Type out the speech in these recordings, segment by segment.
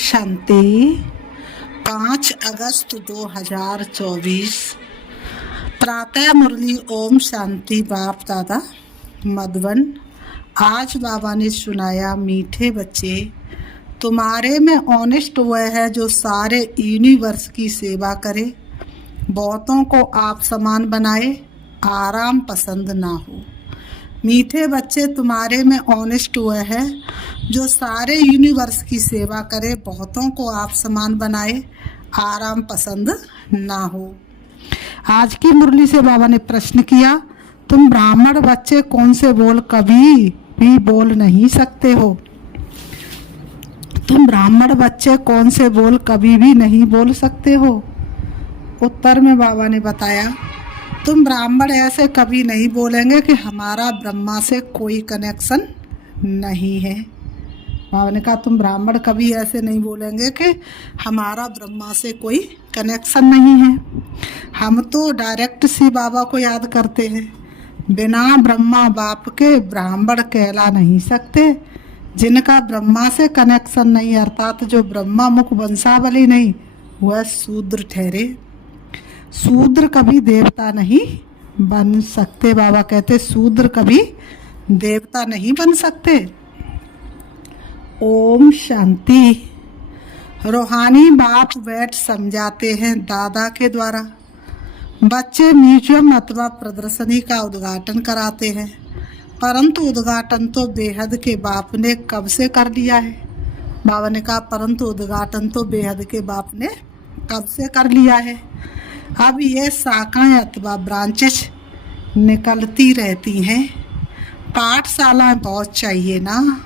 शांति। 5 अगस्त 2024 प्रातः मुरली। ओम शांति। बाप दादा मधुबन। आज बाबा ने सुनाया, मीठे बच्चे, तुम्हारे में ऑनेस्ट वह है जो सारे यूनिवर्स की सेवा करे, बहुतों को आप समान बनाए, आराम पसंद ना हो। मीठे बच्चे, तुम्हारे में ऑनेस्ट वह है जो सारे यूनिवर्स की सेवा करे, बहुतों को आप समान बनाए, आराम पसंद ना हो। आज की मुरली से बाबा ने प्रश्न किया, तुम ब्राह्मण बच्चे कौन से बोल कभी भी बोल नहीं सकते हो? तुम ब्राह्मण बच्चे कौन से बोल कभी भी नहीं बोल सकते हो? उत्तर में बाबा ने बताया, तुम ब्राह्मण ऐसे कभी नहीं बोलेंगे कि हमारा ब्रह्मा से कोई कनेक्शन नहीं है। बाबा ने कहा, तुम ब्राह्मण कभी ऐसे नहीं बोलेंगे कि हमारा ब्रह्मा से कोई कनेक्शन नहीं है। हम तो डायरेक्ट सी बाबा को याद करते हैं। बिना ब्रह्मा बाप के ब्राह्मण कहला नहीं सकते। जिनका ब्रह्मा से कनेक्शन नहीं, अर्थात जो ब्रह्मा मुख वंशावली नहीं, वह शूद्र ठहरे। शूद्र कभी देवता नहीं बन सकते। बाबा कहते, शूद्र कभी देवता नहीं बन सकते। ओम शांति। रूहानी बाप बैठ समझाते हैं दादा के द्वारा। बच्चे म्यूजियम अथवा प्रदर्शनी का उद्घाटन कराते हैं, परंतु उद्घाटन तो बेहद के बाप ने कब से कर लिया है। बाबा ने कहा, परंतु उद्घाटन तो बेहद के बाप ने कब से कर लिया है। अब ये शाखाएं अथवा ब्रांचेस निकलती रहती हैं। पाठशालाएं बहुत चाहिए ना।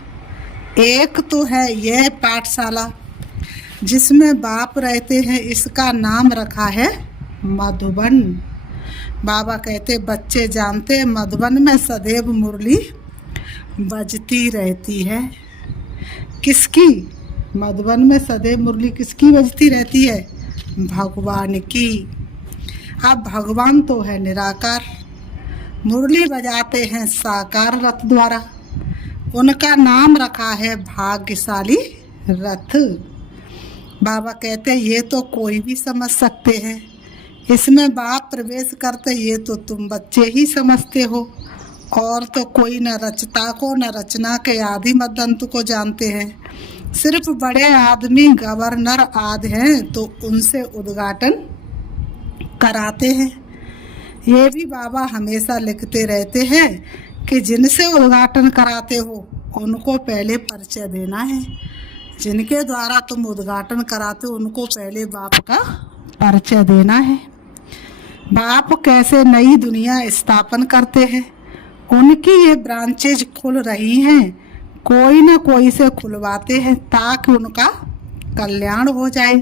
एक तो है यह पाठशाला जिसमें बाप रहते हैं, इसका नाम रखा है मधुबन। बाबा कहते, बच्चे जानते हैं मधुबन में सदैव मुरली बजती रहती है। किसकी? मधुबन में सदैव मुरली किसकी बजती रहती है? भगवान की। अब भगवान तो है निराकार, मुरली बजाते हैं साकार रथ द्वारा। उनका नाम रखा है भाग्यशाली रथ। बाबा कहते हैं, ये तो कोई भी समझ सकते हैं। इसमें बाप प्रवेश करते, ये तो तुम बच्चे ही समझते हो। और तो कोई न रचता को न रचना के आदि मदंत को जानते हैं। सिर्फ बड़े आदमी गवर्नर आदि हैं तो उनसे उद्घाटन कराते हैं। ये भी बाबा हमेशा लिखते रहते हैं कि जिनसे उद्घाटन कराते हो उनको पहले परिचय देना है। जिनके द्वारा तुम उद्घाटन कराते हो उनको पहले बाप का परिचय देना है। बाप कैसे नई दुनिया स्थापन करते हैं, उनकी ये ब्रांचेज खुल रही हैं। कोई न कोई से खुलवाते हैं ताकि उनका कल्याण हो जाए।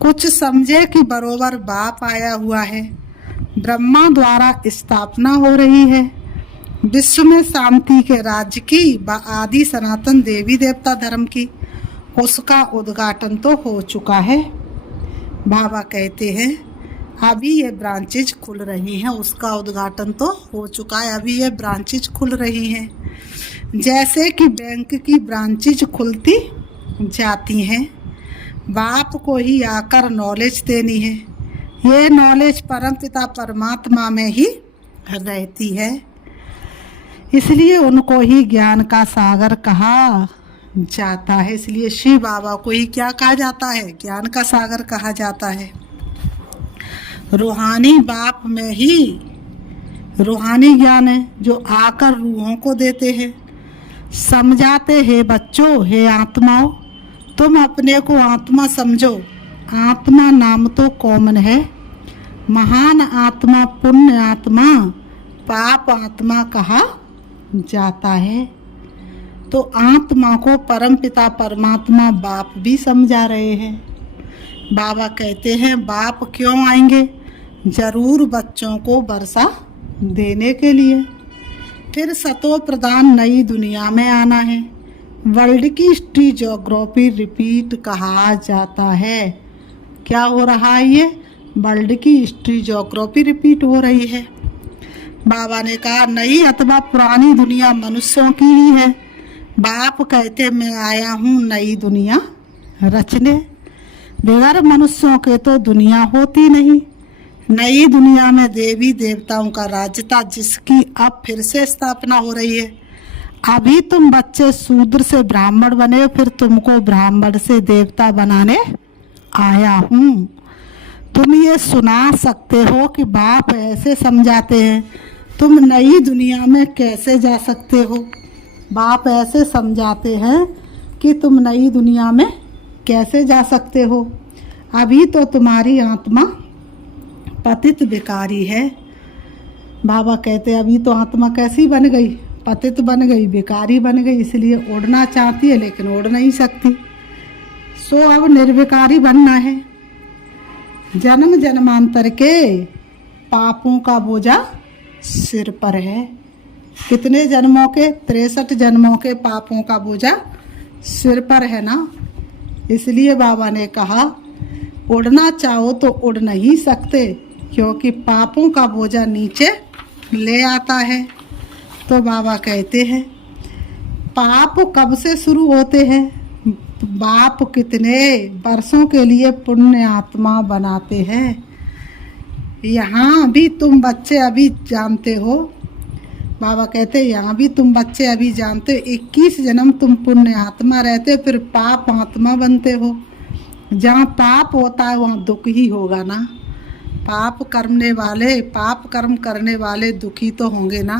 कुछ समझे कि बरोबर बाप आया हुआ है। ब्रह्मा द्वारा स्थापना हो रही है विश्व में शांति के राज्य की व आदि सनातन देवी देवता धर्म की। उसका उद्घाटन तो हो चुका है। बाबा कहते हैं, अभी ये ब्रांचेज खुल रही हैं। उसका उद्घाटन तो हो चुका है, अभी ये ब्रांचेज खुल रही हैं। जैसे कि बैंक की ब्रांचेज खुलती जाती हैं। बाप को ही आकर नॉलेज देनी है। ये नॉलेज परमपिता परमात्मा में ही रहती है, इसलिए उनको ही ज्ञान का सागर कहा जाता है। इसलिए शिव बाबा को ही क्या कहा जाता है? ज्ञान का सागर कहा जाता है। रूहानी बाप में ही रूहानी ज्ञान है जो आकर रूहों को देते हैं। समझाते हैं, बच्चों, हे आत्माओं, तुम अपने को आत्मा समझो। आत्मा नाम तो कॉमन है। महान आत्मा, पुण्य आत्मा, पाप आत्मा कहा जाता है। तो आत्मा को परमपिता परमात्मा बाप भी समझा रहे हैं। बाबा कहते हैं, बाप क्यों आएंगे? जरूर बच्चों को वर्षा देने के लिए। फिर सतो प्रधान नई दुनिया में आना है। वर्ल्ड की हिस्ट्री ज्योग्राफी रिपीट कहा जाता है। क्या हो रहा है? ये वर्ल्ड की हिस्ट्री ज्योग्राफी रिपीट हो रही है। बाबा ने कहा, नई अथवा पुरानी दुनिया मनुष्यों की ही है। बाप कहते, मैं आया हूँ नई दुनिया रचने। बगैर मनुष्यों के तो दुनिया होती नहीं। नई दुनिया में देवी देवताओं का राज्य था, जिसकी अब फिर से स्थापना हो रही है। अभी तुम बच्चे शूद्र से ब्राह्मण बने, फिर तुमको ब्राह्मण से देवता बनाने आया हूँ। तुम ये सुना सकते हो कि बाप ऐसे समझाते हैं, तुम नई दुनिया में कैसे जा सकते हो। बाप ऐसे समझाते हैं कि तुम नई दुनिया में कैसे जा सकते हो। अभी तो तुम्हारी आत्मा पतित बेकारी है। बाबा कहते अभी तो आत्मा कैसी बन गई, पतित बन गई, बेकारी बन गई, इसलिए उड़ना चाहती है लेकिन उड़ नहीं सकती। सो अब निर्विकारी बनना है। जन्म जन्मांतर के पापों का बोझा सिर पर है। कितने जन्मों के? 63 जन्मों के पापों का बोझा सिर पर है ना। इसलिए बाबा ने कहा उड़ना चाहो तो उड़ नहीं सकते, क्योंकि पापों का बोझा नीचे ले आता है। तो बाबा कहते हैं पाप कब से शुरू होते हैं? बाप कितने वर्षों के लिए पुण्य आत्मा बनाते हैं। यहाँ भी तुम बच्चे अभी जानते हो, बाबा कहते यहाँ भी तुम बच्चे अभी जानते हो, 21 जन्म तुम पुण्य आत्मा रहते हो, फिर पाप आत्मा बनते हो। जहाँ पाप होता है वहाँ दुख ही होगा ना। पाप कर्म करने वाले दुखी तो होंगे ना।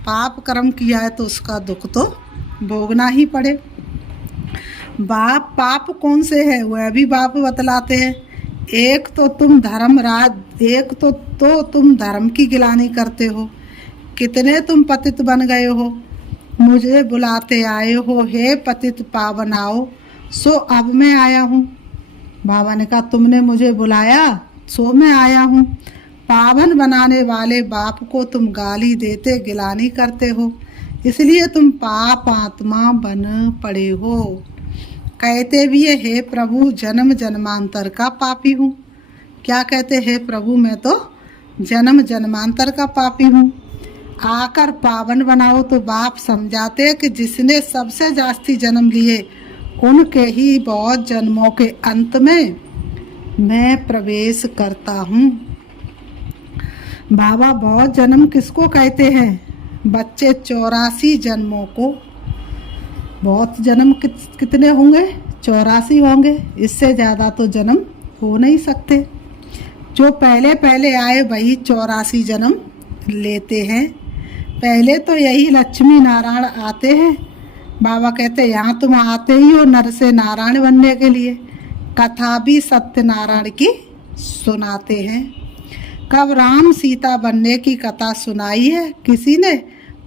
पाप कर्म किया है तो उसका दुख तो भोगना ही पड़े। पाप कौन से है वह भी बाप बतलाते हैं। एक तो तुम तुम धर्म की गिलानी करते हो। कितने तुम पतित बन गए हो, मुझे बुलाते आए हो, हे पतित पावन आओ, सो अब मैं आया हूँ। बाबा ने कहा तुमने मुझे बुलाया सो मैं आया हूँ। पावन बनाने वाले बाप को तुम गाली देते, गिलानी करते हो, इसलिए तुम पाप आत्मा बन पड़े हो। कहते भी है हे प्रभु जन्म जन्मांतर का पापी हूँ। क्या कहते हे प्रभु मैं तो जन्म जन्मांतर का पापी हूँ, आकर पावन बनाओ। तो बाप समझाते कि जिसने सबसे जास्ती जन्म लिए उनके ही बहुत जन्मों के अंत में मैं प्रवेश करता हूँ। बाबा बहुत जन्म किसको कहते हैं? बच्चे 84 जन्मों को। बहुत जन्म कितने होंगे? 84 होंगे। इससे ज़्यादा तो जन्म हो नहीं सकते। जो पहले पहले आए वही 84 जन्म लेते हैं। पहले तो यही लक्ष्मी नारायण आते हैं। बाबा कहते यहाँ तुम आते ही हो नर से नारायण बनने के लिए। कथा भी सत्यनारायण की सुनाते हैं। कब राम सीता बनने की कथा सुनाई है किसी ने?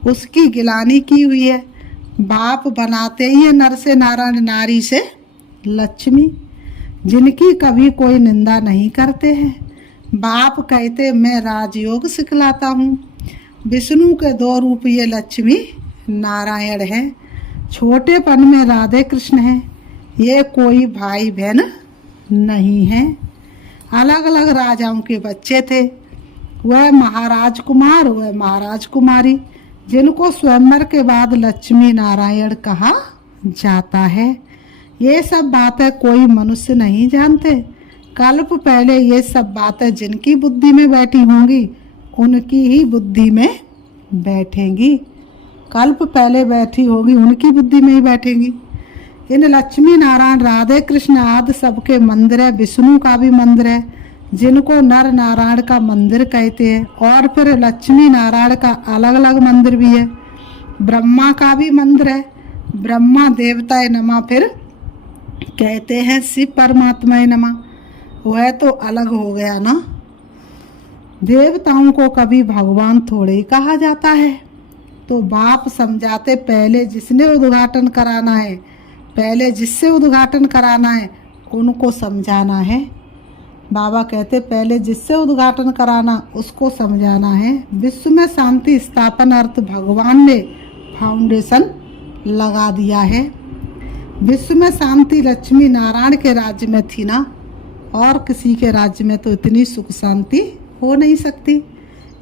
उसकी गिलानी की हुई है। बाप बनाते ही है नर से नारायण, नारी से लक्ष्मी, जिनकी कभी कोई निंदा नहीं करते हैं। बाप कहते मैं राजयोग सिखलाता हूँ। विष्णु के 2 रूप ये लक्ष्मी नारायण है। छोटेपन में राधे कृष्ण है, ये कोई भाई बहन नहीं है। अलग अलग राजाओं के बच्चे थे, वह महाराज कुमार, वह महाराज कुमारी, जिनको स्वयंवर के बाद लक्ष्मी नारायण कहा जाता है। ये सब बातें कोई मनुष्य नहीं जानते। कल्प पहले ये सब बातें जिनकी बुद्धि में बैठी होंगी उनकी ही बुद्धि में बैठेंगी। कल्प पहले बैठी होगी उनकी बुद्धि में ही बैठेंगी। इन लक्ष्मी नारायण राधे कृष्ण आदि सबके मंदिर है। विष्णु का भी मंदिर है, जिनको नर नारायण का मंदिर कहते हैं। और फिर लक्ष्मी नारायण का अलग अलग मंदिर भी है। ब्रह्मा का भी मंदिर है, ब्रह्मा देवताए नमः, फिर कहते हैं शिव परमात्माए नमः। वह तो अलग हो गया ना। देवताओं को कभी भगवान थोड़े ही कहा जाता है। तो बाप समझाते पहले जिसने उद्घाटन कराना है, पहले जिससे उद्घाटन कराना है उनको समझाना है। बाबा कहते पहले जिससे उद्घाटन कराना उसको समझाना है। विश्व में शांति स्थापन अर्थ भगवान ने फाउंडेशन लगा दिया है। विश्व में शांति लक्ष्मी नारायण के राज्य में थी ना, और किसी के राज्य में तो इतनी सुख शांति हो नहीं सकती।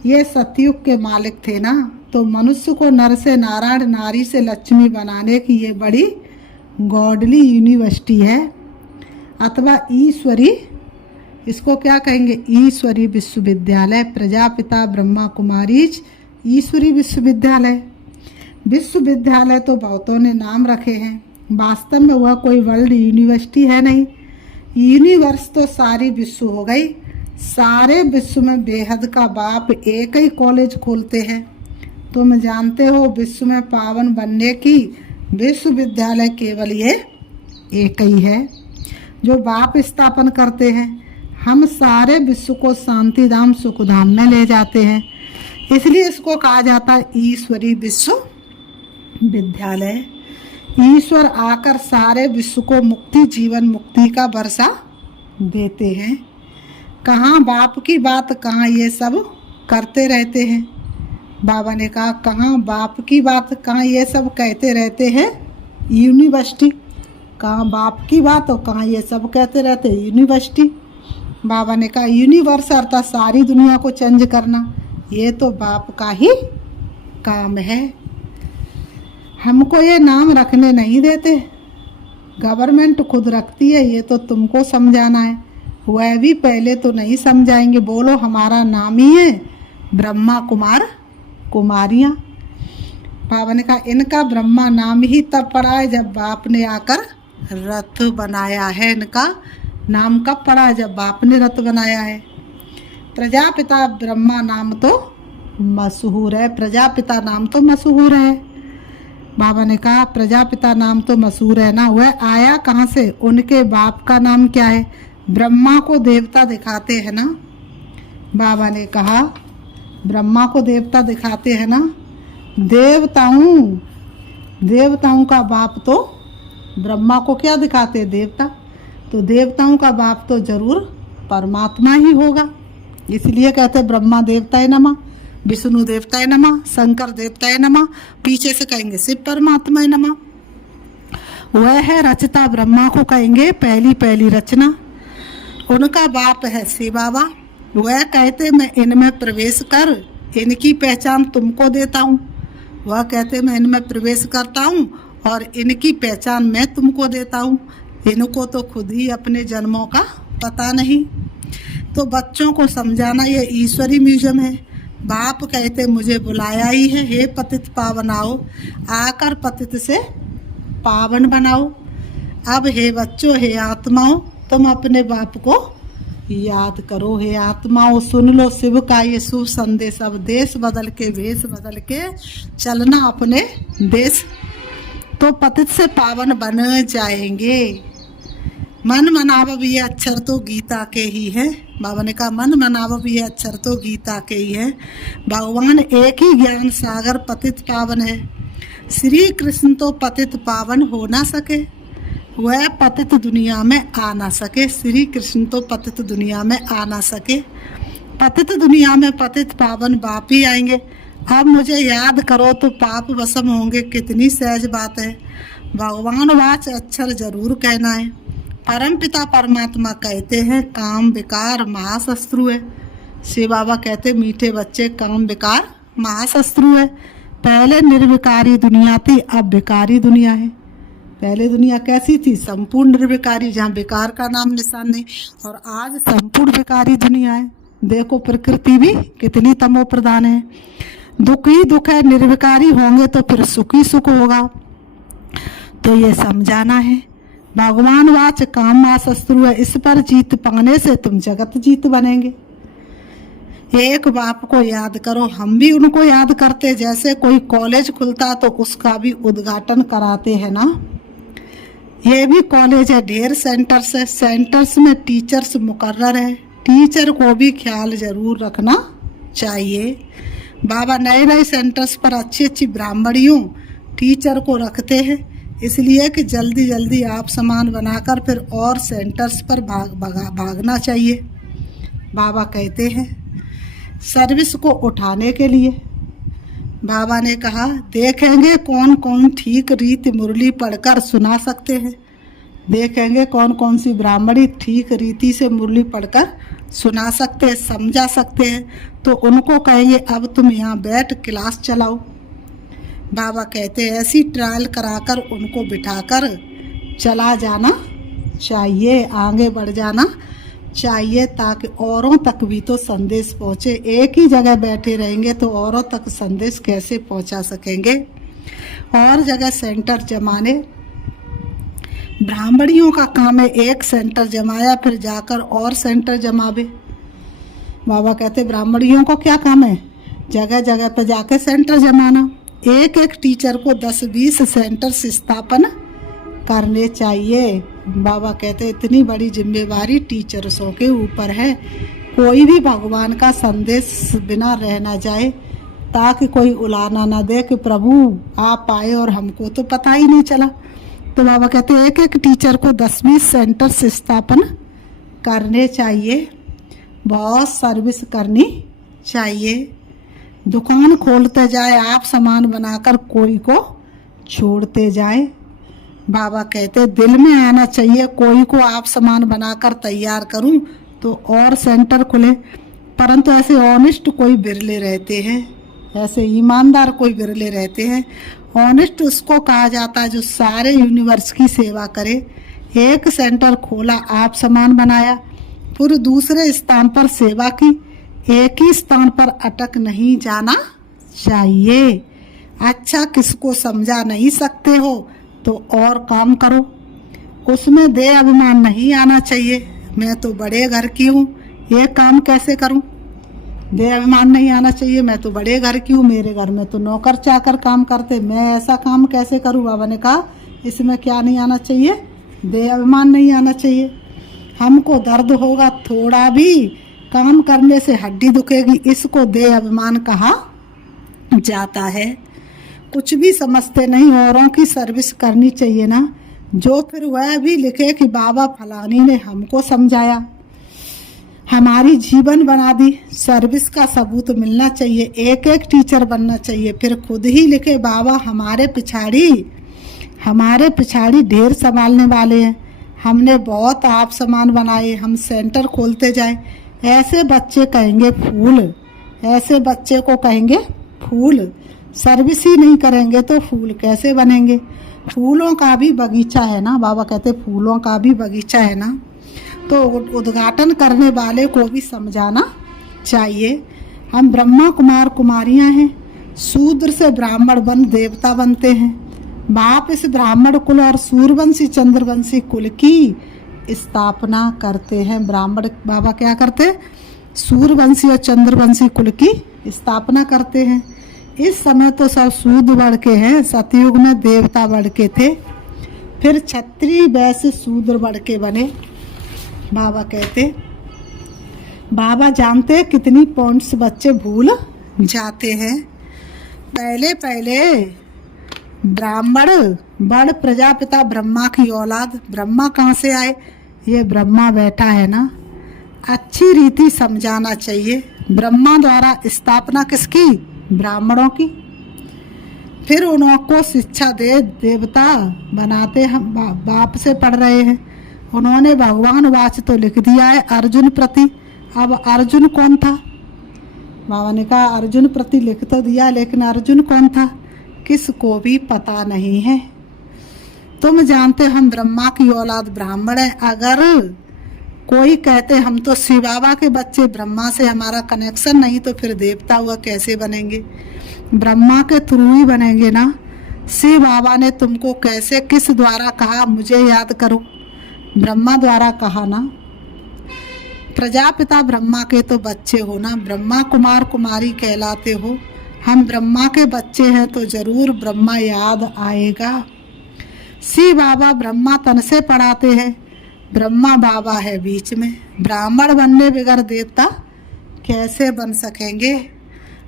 ये सतयुग के मालिक थे ना, तो मनुष्य को नर से नारायण, नारी से लक्ष्मी बनाने की ये बड़ी गॉडली यूनिवर्सिटी है। अथवा ईश्वरी, इसको क्या कहेंगे, ईश्वरी विश्वविद्यालय, प्रजापिता ब्रह्मा कुमारीज ईश्वरी विश्वविद्यालय। विश्वविद्यालय तो बहुतों ने नाम रखे हैं, वास्तव में वह कोई वर्ल्ड यूनिवर्सिटी है नहीं। यूनिवर्स तो सारी विश्व हो गई, सारे विश्व में बेहद का बाप एक ही कॉलेज खोलते हैं। तुम जानते हो विश्व में पावन बनने की विश्वविद्यालय केवल ये एक ही है जो बाप स्थापन करते हैं। हम सारे विश्व को शांतिधाम सुखधाम में ले जाते हैं, इसलिए इसको कहा जाता है ईश्वरी विश्वविद्यालय। ईश्वर आकर सारे विश्व को मुक्ति, जीवन मुक्ति का वर्षा देते हैं। कहाँ बाप की बात, कहाँ ये सब करते रहते हैं। बाबा ने कहा कहाँ बाप की बात, कहाँ ये सब कहते रहते हैं यूनिवर्सिटी। कहाँ बाप की बात और कहाँ ये सब कहते रहते हैं यूनिवर्सिटी। बाबा ने कहा यूनिवर्स अर्थात सारी दुनिया को चेंज करना, ये तो बाप का ही काम है। हमको ये नाम रखने नहीं देते, गवर्नमेंट खुद रखती है, ये तो तुमको समझाना है। वह भी पहले तो नहीं समझाएंगे, बोलो हमारा नाम ही है ब्रह्मा कुमार कुमारियाँ। बाबा ने कहा इनका ब्रह्मा नाम ही तब पड़ा है जब बाप ने आकर रथ बनाया है। इनका नाम कब पड़ा है, जब बाप ने रथ बनाया है। प्रजापिता ब्रह्मा नाम तो मशहूर है, प्रजापिता नाम तो मशहूर है। बाबा ने कहा प्रजापिता नाम तो मशहूर है ना, वह आया कहाँ से, उनके बाप का नाम क्या है। ब्रह्मा को देवता दिखाते हैं ना, बाबा ने कहा ब्रह्मा को देवता दिखाते हैं ना, देवताओं का बाप तो ब्रह्मा को क्या दिखाते हैं, देवता। तो देवताओं का बाप तो जरूर परमात्मा ही होगा, इसलिए कहते हैं ब्रह्मा देवताय नमः, विष्णु देवताय नमः, शंकर देवताय नमः, पीछे से कहेंगे शिव परमात्मा नमः। वह है रचता, ब्रह्मा को कहेंगे पहली रचना। उनका बाप है शिव बाबा, वह कहते मैं इनमें प्रवेश कर, इनकी पहचान तुमको देता हूँ। वह कहते मैं इनमें प्रवेश करता हूँ और इनकी पहचान मैं तुमको देता हूँ। इनको तो खुद ही अपने जन्मों का पता नहीं। तो बच्चों को समझाना ये ईश्वरी म्यूजियम है। बाप कहते मुझे बुलाया ही है, हे पतित पावन आओ, आकर पतित से पावन बनाओ। अब हे बच्चों, हे आत्माओं, तुम अपने बाप को याद करो। हे आत्माओं सुन लो शिव का ये शुभ संदेश। अब देश बदल के, वेश बदल के चलना अपने देश, तो पतित से पावन बन जाएंगे। मन मनावब ये अक्षर तो गीता के ही है। बाबा ने कहा मन मनावब ये अक्षर तो गीता के ही है। भगवान एक ही ज्ञान सागर पतित पावन है। श्री कृष्ण तो पतित पावन हो ना सके, वह पतित दुनिया में आ ना सके। श्री कृष्ण तो पतित दुनिया में आ ना सके, पतित दुनिया में पतित पावन बाप ही आएंगे। अब मुझे याद करो तो पाप वसम होंगे, कितनी सहज बात है। भगवान वाच अक्षर जरूर कहना है। परम पिता परमात्मा कहते हैं काम विकार महाशत्रु है। शिव बाबा कहते मीठे बच्चे काम विकार महाशत्रु है। पहले निर्विकारी दुनिया थी, अब विकारी दुनिया है। पहले दुनिया कैसी थी, संपूर्ण निर्विकारी, जहाँ विकार का नाम निशान नहीं, और आज संपूर्ण विकारी दुनिया है। देखो प्रकृति भी कितनी तमो प्रधान है। दुख ही दुख है, निर्विकारी होंगे तो फिर सुख ही सुख होगा। तो ये समझाना है। भगवान वाच काम महाशत्रु है, इस पर जीत पाने से तुम जगत जीत बनेंगे। एक बाप को याद करो, हम भी उनको याद करते। जैसे कोई कॉलेज खुलता तो उसका भी उद्घाटन कराते हैं ना, ये भी कॉलेज है। ढेर सेंटर्स है, सेंटर्स में टीचर्स मुकर्रर है। टीचर को भी ख्याल जरूर रखना चाहिए। बाबा नए नए सेंटर्स पर अच्छी अच्छी ब्राह्मणियों टीचर को रखते हैं, इसलिए कि जल्दी जल्दी आप सामान बनाकर फिर और सेंटर्स पर भागना चाहिए। बाबा कहते हैं सर्विस को उठाने के लिए। बाबा ने कहा देखेंगे कौन कौन ठीक रीति मुरली पढ़कर सुना सकते हैं। देखेंगे कौन कौन सी ब्राह्मणी ठीक रीति से मुरली पढ़कर सुना सकते हैं, समझा सकते हैं। तो उनको कहेंगे अब तुम यहाँ बैठ क्लास चलाओ। बाबा कहते हैं ऐसी ट्रायल कराकर उनको बिठाकर चला जाना चाहिए, आगे बढ़ जाना चाहिए, ताकि औरों तक भी तो संदेश पहुँचे। एक ही जगह बैठे रहेंगे तो औरों तक संदेश कैसे पहुँचा सकेंगे। और जगह सेंटर जमाने, ब्राह्मणियों का काम है एक सेंटर जमाया फिर जाकर और सेंटर जमावे। बाबा कहते ब्राह्मणियों को क्या काम है, जगह जगह पर जाकर सेंटर जमाना। एक एक टीचर को 10-20 सेंटर स्थापन करने चाहिए। बाबा कहते इतनी बड़ी जिम्मेवारी टीचर्सों के ऊपर है। कोई भी भगवान का संदेश बिना रह ना जाए, ताकि कोई उलाना ना दे कि प्रभु आप आए और हमको तो पता ही नहीं चला। तो बाबा कहते एक एक टीचर को 10-20 सेंटर स्थापन करने चाहिए। बहुत सर्विस करनी चाहिए। दुकान खोलते जाए आप, सामान बनाकर कोई को छोड़ते जाए। बाबा कहते दिल में आना चाहिए कोई को आप सामान बनाकर तैयार करूं तो और सेंटर खुले। परंतु ऐसे ऑनेस्ट कोई बिरले रहते हैं, ऐसे ईमानदार कोई बिरले रहते हैं। ऑनेस्ट उसको कहा जाता है जो सारे यूनिवर्स की सेवा करे। एक सेंटर खोला, आप सामान बनाया, फिर दूसरे स्थान पर सेवा की। एक ही स्थान पर अटक नहीं जाना चाहिए। अच्छा किसको समझा नहीं सकते हो तो और काम करो, उसमें दे अभिमान नहीं आना चाहिए। मैं तो बड़े घर की हूँ, ये काम कैसे करूँ, दे अभिमान नहीं आना चाहिए। मैं तो बड़े घर की हूँ, मेरे घर में तो नौकर चाकर काम करते, मैं ऐसा काम कैसे करूँ। बाबा ने कहा इसमें क्या नहीं आना चाहिए, दे अभिमान नहीं आना चाहिए। हमको दर्द होगा थोड़ा भी, काम करने से हड्डी दुखेगी, इसको दे अभिमान कहा जाता है। कुछ भी समझते नहीं, औरों की सर्विस करनी चाहिए ना। जो फिर वह भी लिखे कि बाबा फलानी ने हमको समझाया, हमारी जीवन बना दी। सर्विस का सबूत मिलना चाहिए, एक एक टीचर बनना चाहिए। फिर खुद ही लिखे बाबा हमारे पिछाड़ी ढेर संभालने वाले हैं, हमने बहुत आप सामान बनाए, हम सेंटर खोलते जाए। ऐसे बच्चे कहेंगे फूल, ऐसे बच्चे को कहेंगे फूल। सर्विस ही नहीं करेंगे तो फूल कैसे बनेंगे। फूलों का भी बगीचा है ना, बाबा कहते फूलों का भी बगीचा है ना। तो उद्घाटन करने वाले को भी समझाना चाहिए। हम ब्रह्मा कुमार कुमारियां हैं, शूद्र से ब्राह्मण बन देवता बनते हैं। बाप इस ब्राह्मण कुल और सूर्यवंशी चंद्रवंशी कुल की स्थापना करते हैं। ब्राह्मण बाबा क्या करते, सूर्यवंशी और चंद्रवंशी कुल की स्थापना करते हैं। इस समय तो सब शूद्र वर्ग के हैं, सतयुग में देवता वर्ग के थे, फिर क्षत्रिय वैश्य शूद्र वर्ग के बने। बाबा कहते, बाबा जानते कितनी पॉइंट्स बच्चे भूल जाते हैं। पहले ब्राह्मण बड़ प्रजापिता ब्रह्मा की औलाद। ब्रह्मा कहाँ से आए, ये ब्रह्मा बैठा है ना। अच्छी रीति समझाना चाहिए। ब्रह्मा द्वारा स्थापना किसकी, ब्राह्मणों की। फिर उनको शिक्षा दे देवता बनाते। हम बाप से पढ़ रहे हैं, उन्होंने भगवान वाच तो लिख दिया है अर्जुन प्रति। अब अर्जुन कौन था, बाबा ने कहा अर्जुन प्रति लिख तो दिया, लेकिन अर्जुन कौन था किसको भी पता नहीं है। तुम जानते हम ब्रह्मा की औलाद ब्राह्मण है। अगर कोई कहते हम तो शिव बाबा के बच्चे, ब्रह्मा से हमारा कनेक्शन नहीं, तो फिर देवता हुआ कैसे बनेंगे, ब्रह्मा के थ्रू ही बनेंगे ना। शिव बाबा ने तुमको कैसे किस द्वारा कहा, मुझे याद करो, ब्रह्मा द्वारा कहा ना। प्रजापिता ब्रह्मा के तो बच्चे हो ना, ब्रह्मा कुमार कुमारी कहलाते हो। हम ब्रह्मा के बच्चे हैं तो जरूर ब्रह्मा याद आएगा। शिव बाबा ब्रह्मा तन से पढ़ाते हैं, ब्रह्मा बाबा है बीच में। ब्राह्मण बनने बगैर देवता कैसे बन सकेंगे।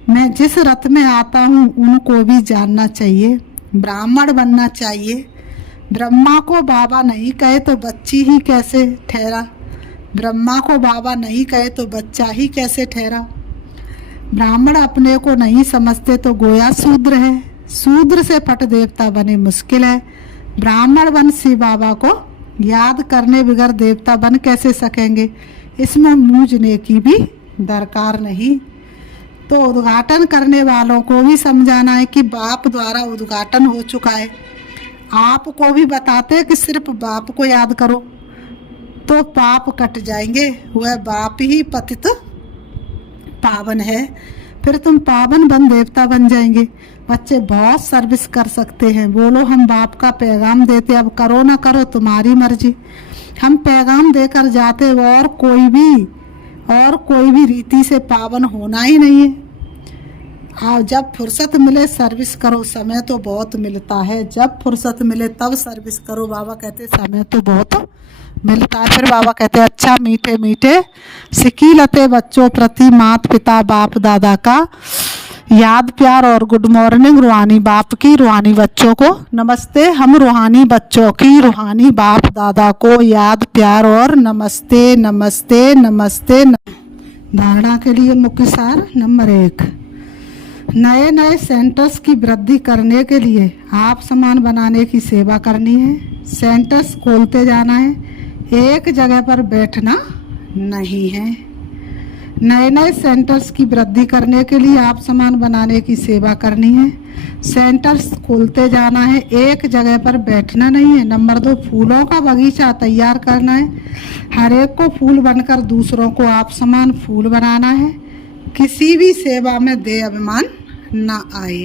मैं जिस रथ में आता हूँ उनको भी जानना चाहिए, ब्राह्मण बनना चाहिए। ब्रह्मा को बाबा नहीं कहे तो बच्ची ही कैसे ठहरा, ब्रह्मा को बाबा नहीं कहे तो बच्चा ही कैसे ठहरा। ब्राह्मण अपने को नहीं समझते तो गोया शूद्र है, शूद्र से पट देवता बने मुश्किल है। ब्राह्मण बन शिव बाबा को याद करने बगैर देवता बन कैसे सकेंगे, इसमें मूझने की भी दरकार नहीं। तो उद्घाटन करने वालों को भी समझाना है कि बाप द्वारा उद्घाटन हो चुका है। आपको भी बताते हैं कि सिर्फ बाप को याद करो, तो पाप कट जाएंगे। वह बाप ही पतित पावन है, फिर तुम पावन बन देवता बन जाएंगे। बच्चे बहुत सर्विस कर सकते हैं। बोलो हम बाप का पैगाम देते, अब करो ना करो तुम्हारी मर्जी। हम पैगाम देकर जाते, और कोई भी रीति से पावन होना ही नहीं है। हाँ, जब फुर्सत मिले सर्विस करो। समय तो बहुत मिलता है, जब फुर्सत मिले तब सर्विस करो। बाबा कहते समय तो बहुत मिलता है। फिर बाबा कहते अच्छा मीठे मीठे सिकीलते बच्चों प्रति मात पिता बाप दादा का याद प्यार और गुड मॉर्निंग। रूहानी बाप की रूहानी बच्चों को नमस्ते। हम रूहानी बच्चों की रूहानी बाप दादा को याद प्यार और नमस्ते नमस्ते नमस्ते। धारणा के लिए मुख्य सार नंबर 1, नए नए सेंटर्स की वृद्धि करने के लिए आप समान बनाने की सेवा करनी है। सेंटर्स खोलते जाना है, एक जगह पर बैठना नहीं है। नए नए सेंटर्स की वृद्धि करने के लिए आप समान बनाने की सेवा करनी है। सेंटर्स खोलते जाना है, एक जगह पर बैठना नहीं है। नंबर 2, फूलों का बगीचा तैयार करना है। हर एक को फूल बनकर दूसरों को आप समान फूल बनाना है। किसी भी सेवा में दे अभिमान ना आए।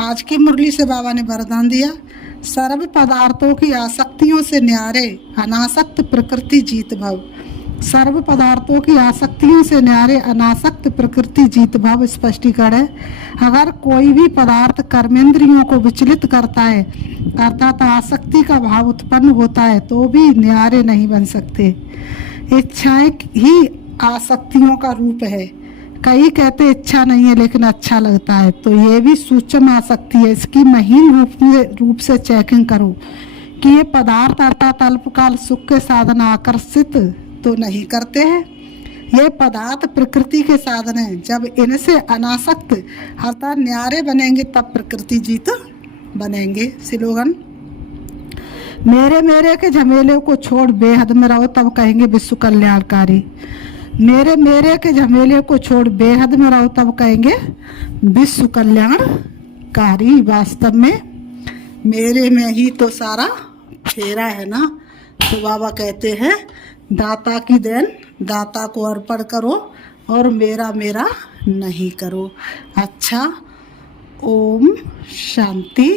आज की मुरली से बाबा ने वरदान दिया, सर्व पदार्थों की आसक्तियों से न्यारे अनासक्त प्रकृति जीत भव। सर्व पदार्थों की आसक्तियों से न्यारे अनासक्त प्रकृति जीत भव स्पष्टीकरण है। अगर कोई भी पदार्थ कर्मेंद्रियों को विचलित करता है, अर्थात आसक्ति का भाव उत्पन्न होता है, तो भी न्यारे नहीं बन सकते। इच्छाएं ही आसक्तियों का रूप है। कई कहते इच्छा नहीं है लेकिन अच्छा लगता है, तो ये भी सूक्ष्म आसक्ति है। इसकी महीन रूप से चेकिंग करो कि ये पदार्थ अर्थात अल्पकाल सुख के साधन आकर्षित तो नहीं करते हैं। ये पदार्थ प्रकृति के साधन हैं। जब इनसे अनासक्त अर्थात न्यारे बनेंगे तब प्रकृति जीत बनेंगे। स्लोगन, मेरे मेरे के झमेले को छोड़ बेहद में रहो तब कहेंगे विश्व कल्याणकारी। मेरे मेरे के झमेले को छोड़ बेहद में रहो तब कहेंगे विश्व कल्याणकारी। वास्तव में मेरे में ही तो सारा फेरा है ना। तो बाबा कहते हैं दाता की देन दाता को अर्पण करो और मेरा मेरा नहीं करो। अच्छा, ओम शांति,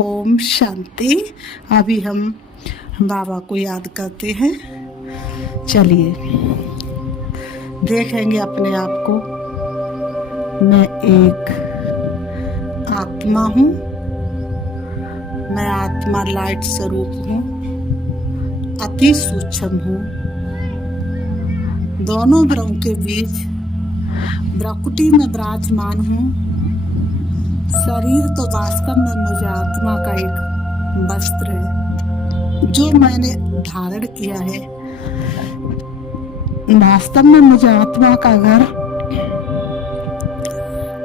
ओम शांति। अभी हम बाबा को याद करते हैं। चलिए देखेंगे अपने आप को। मैं एक आत्मा हूँ, मैं आत्मा लाइट स्वरूप हूँ, अति सूक्ष्म हूँ। दोनों ब्रह्म के बीच प्रकृति में विराजमान हूँ। शरीर तो वास्तव में मुझे आत्मा का एक वस्त्र है जो मैंने धारण किया है। वास्तव में मुझे आत्मा का घर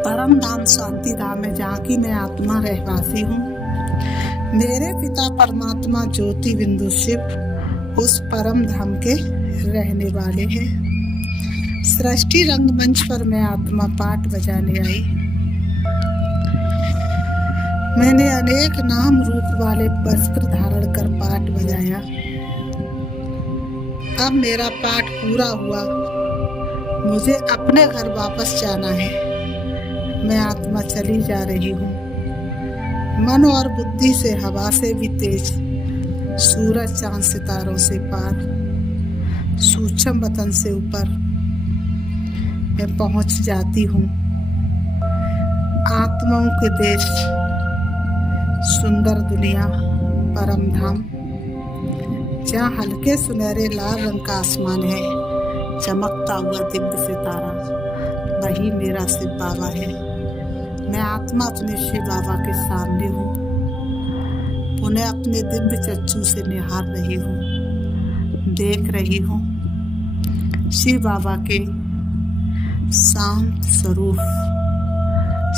परम धाम शांति धाम है, जहाँ की मैं आत्मा रहवासी हूँ। मेरे पिता परमात्मा ज्योति बिंदु शिव उस परम धाम के रहने वाले हैं। सृष्टि रंगमंच पर मैं आत्मा पाठ बजाने आई। मैंने अनेक नाम रूप वाले वस्त्र धारण कर पाठ बजाया। अब मेरा पाठ पूरा हुआ, मुझे अपने घर वापस जाना है। मैं आत्मा चली जा रही हूँ। मन और बुद्धि से हवा से भी तेज, सूरज चांद सितारों से पार, सूक्ष्म वतन से ऊपर मैं पहुंच जाती हूँ। आत्माओं के देश, सुंदर दुनिया, परम धाम, जहाँ हल्के सुनहरे लाल रंग का आसमान है, चमकता हुआ दिव्य सितारा, वही मेरा शिव बाबा है। मैं आत्मा अपने शिव बाबा के सामने हूँ। उन्हें अपने दिव्य चक्षु से निहार रही हूँ, देख रही हूँ शिव बाबा के शांत स्वरूप,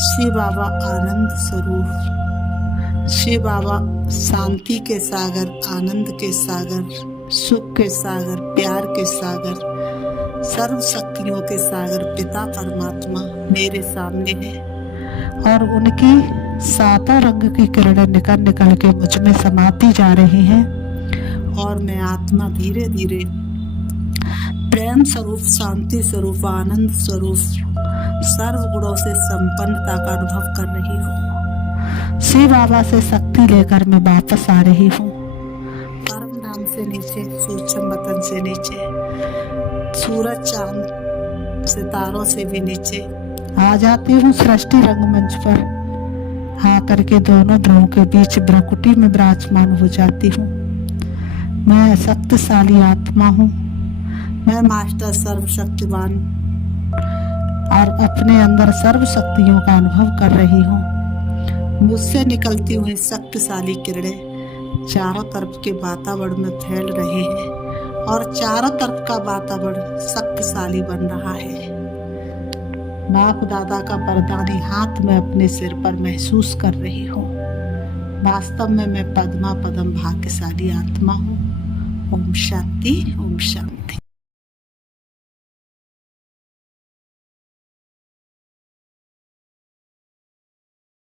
शिव बाबा आनंद स्वरूप, शिव बाबा शांति के सागर, आनंद के सागर, सुख के सागर, प्यार के सागर, सर्व शक्तियों के सागर पिता परमात्मा मेरे सामने है और उनकी सातों रंग की किरणें निकल निकल के मुझ में समाती जा रही हैं और मैं आत्मा धीरे धीरे प्रेम स्वरूप, शांति स्वरूप, आनंद स्वरूप, सर्व गुणों से संपन्नता का अनुभव कर रही हूँ। शिव बाबा से शक्ति लेकर मैं वापस आ रही हूँ। परम धाम से नीचे, सूक्ष्म वतन से नीचे, सूरज चांद सितारों से भी नीचे आ जाती हूँ सृष्टि रंगमंच पर। आकर के दोनों भ्रुओं के बीच भ्रकुटी में विराजमान हो जाती हूँ। मैं शक्तिशाली आत्मा हूँ। मैं मास्टर सर्वशक्तिवान और अपने अंदर सर्व शक्तियों का अनुभव कर रही हूँ। मुझसे निकलती हुई शक्तिशाली किरणें चारों तरफ के वातावरण में फैल रही हैं और चारों तरफ का वातावरण शक्तिशाली बन रहा है। बाप दादा का वरदानी हाथ में अपने सिर पर महसूस कर रही हूँ। वास्तव में मैं पद्मा पदम भाग्यशाली आत्मा हूँ। ओम शांति, ओम शांति।